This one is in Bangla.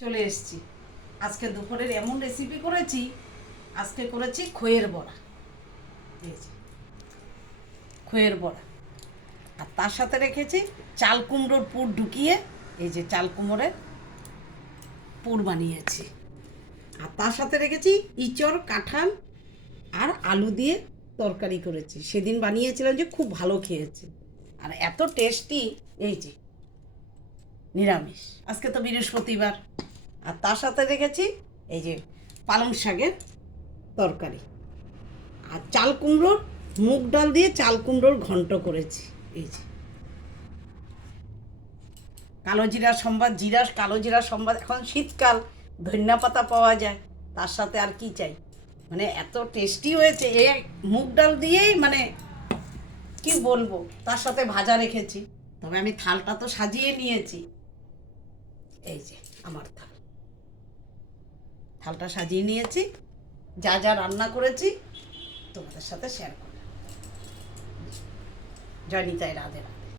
চলে এসেছি। আজকে দুপুরের এমন রেসিপি করেছি, আজকে করেছি খইয়ের বড়া। এই যে খইয়ের বড়া, আর তার সাথে রেখেছি চাল কুমড়োর পুর ঢুকিয়ে, এই যে চাল কুমড়োর পুর বানিয়েছি। আর তার সাথে রেখেছি ইঁচড়, কাঁঠাল আর আলু দিয়ে তরকারি করেছি। সেদিন বানিয়েছিলাম যে খুব ভালো খেয়েছে, আর এত টেস্টি। এই যে নিরামিষ, আজকে তো বৃহস্পতিবার। আর তার সাথে রেখেছি এই যে পালং শাকের তরকারি, আর চাল কুমড়োর মুগ ডাল দিয়ে চাল কুমড়োর ঘন্ট করেছি। এই যে কালো জিরা সম্বাদ, কালো জিরা সম্বাদ। এখন শীতকাল, ধনিয়া পাতা পাওয়া যায়, তার সাথে আর কি চাই। মানে এত টেস্টি হয়েছে, এ মুগ ডাল দিয়েই মানে কি বলবো। তার সাথে ভাজা রেখেছি। তবে আমি থালটা তো সাজিয়ে নিয়েছি। এই যে আমার থালটা সাজিয়ে নিয়েছি, যা যা রান্না করেছি তোমাদের সাথে শেয়ার করব। জয় নিতাই, রাধে রাধে।